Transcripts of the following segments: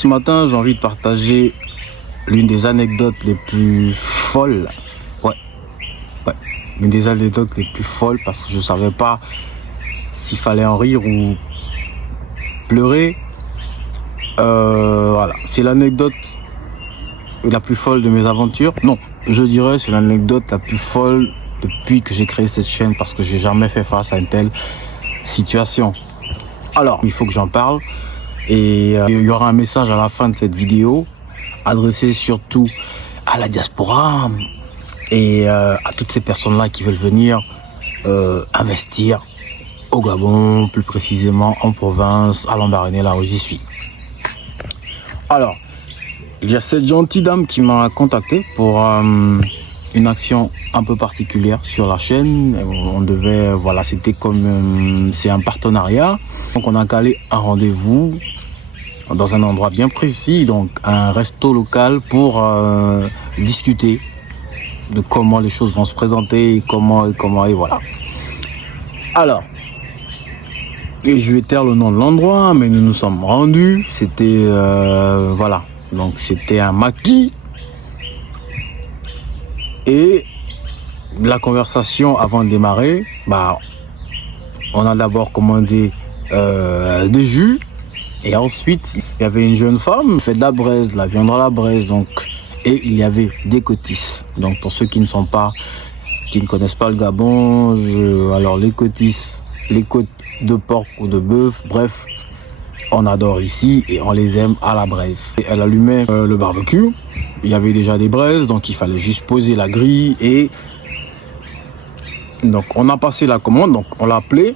Ce matin, j'ai envie de partager l'une des anecdotes les plus folles. Ouais, l'une des anecdotes les plus folles parce que je savais pas s'il fallait en rire ou pleurer. Voilà, c'est l'anecdote la plus folle de mes aventures. Non, je dirais c'est l'anecdote la plus folle depuis que j'ai créé cette chaîne parce que j'ai jamais fait face à une telle situation. Alors, il faut que j'en parle. Et il y aura un message à la fin de cette vidéo adressé surtout à la diaspora et à toutes ces personnes-là qui veulent venir investir au Gabon, plus précisément en province, à Lambaréné, là où j'y suis. Alors, il y a cette gentille dame qui m'a contacté pour une action un peu particulière sur la chaîne. On devait, voilà, c'était comme, c'est un partenariat. Donc on a calé un rendez-vous dans un endroit bien précis, donc un resto local pour discuter de comment les choses vont se présenter, et comment et voilà. Alors, et je vais taire le nom de l'endroit, mais nous nous sommes rendus. C'était voilà, donc c'était un maquis. Et la conversation avant de démarrer, bah, on a d'abord commandé des jus. Et ensuite, il y avait une jeune femme qui fait de la braise, de la viande à la braise, donc, et il y avait des cotisses. Donc, pour ceux qui ne connaissent pas le Gabon, alors les cotisses, les côtes de porc ou de bœuf, bref, on adore ici et on les aime à la braise. Et elle allumait le barbecue. Il y avait déjà des braises, donc il fallait juste poser la grille et donc on a passé la commande, donc on l'a appelée.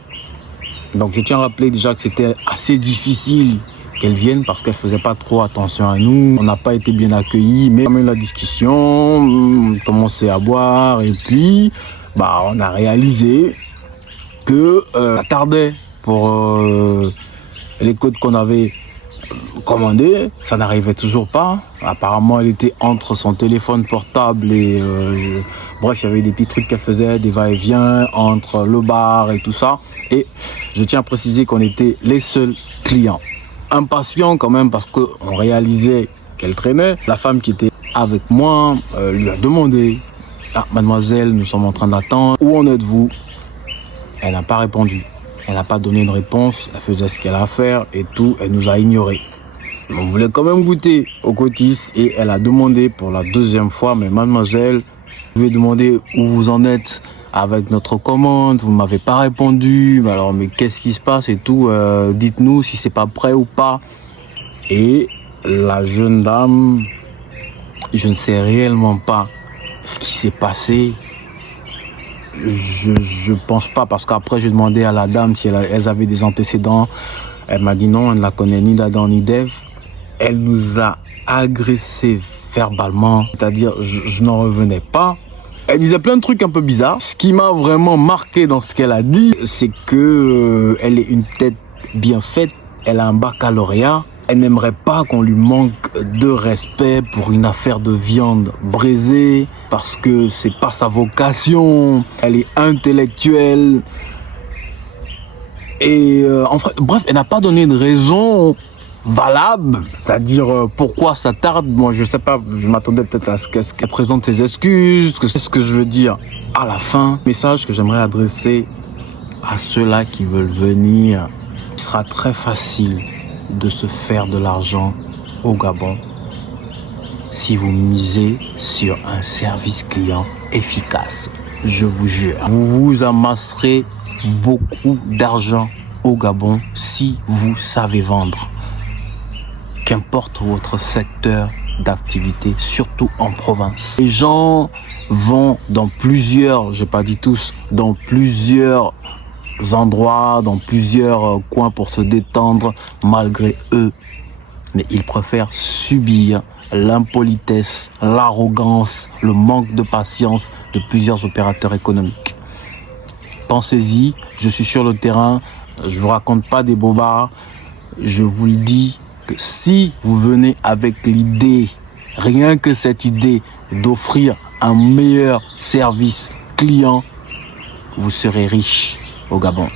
Donc je tiens à rappeler déjà que c'était assez difficile qu'elle vienne parce qu'elle faisait pas trop attention à nous. On n'a pas été bien accueillis, mais quand même la discussion, on commençait à boire et puis bah on a réalisé que ça tardait pour les côtes qu'on avait commandées, ça n'arrivait toujours pas. Apparemment elle était entre son téléphone portable et bref, il y avait des petits trucs qu'elle faisait, des va-et-vient entre le bar et tout ça. Et je tiens à préciser qu'on était les seuls clients. Impatients quand même parce qu'on réalisait qu'elle traînait. La femme qui était avec moi lui a demandé « Ah, mademoiselle, nous sommes en train d'attendre. Où en êtes-vous » Elle n'a pas répondu. Elle n'a pas donné une réponse. Elle faisait ce qu'elle a à faire et tout. Elle nous a ignorés. On voulait quand même goûter aux cotisses et elle a demandé pour la deuxième fois « Mais mademoiselle, je vais demander où vous en êtes avec notre commande, vous ne m'avez pas répondu, alors mais qu'est-ce qui se passe et tout, dites-nous si c'est pas prêt ou pas. » Et la jeune dame, je ne sais réellement pas ce qui s'est passé. Je pense pas parce qu'après j'ai demandé à la dame si elles avaient des antécédents. Elle m'a dit non, elle ne la connaît ni d'Adam ni d'Ève. Elle nous a agressés verbalement, c'est-à-dire je n'en revenais pas. Elle disait plein de trucs un peu bizarres. Ce qui m'a vraiment marqué dans ce qu'elle a dit, c'est que elle est une tête bien faite. Elle a un baccalauréat. Elle n'aimerait pas qu'on lui manque de respect pour une affaire de viande braisée parce que c'est pas sa vocation. Elle est intellectuelle. Et en fait, bref, elle n'a pas donné de raison valable, c'est-à-dire pourquoi ça tarde. Moi, je sais pas, je m'attendais peut-être à ce qu'elle présente ses excuses, que c'est ce que je veux dire à la fin. Message que j'aimerais adresser à ceux-là qui veulent venir. Il sera très facile de se faire de l'argent au Gabon si vous misez sur un service client efficace. Je vous jure, vous vous amasserez beaucoup d'argent au Gabon si vous savez vendre. Qu'importe votre secteur d'activité, surtout en province. Les gens vont dans plusieurs, j'ai pas dit tous, dans plusieurs endroits, dans plusieurs coins pour se détendre malgré eux. Mais ils préfèrent subir l'impolitesse, l'arrogance, le manque de patience de plusieurs opérateurs économiques. Pensez-y, je suis sur le terrain, je vous raconte pas des bobards, je vous le dis que si vous venez avec l'idée, rien que cette idée d'offrir un meilleur service client, vous serez riche au Gabon.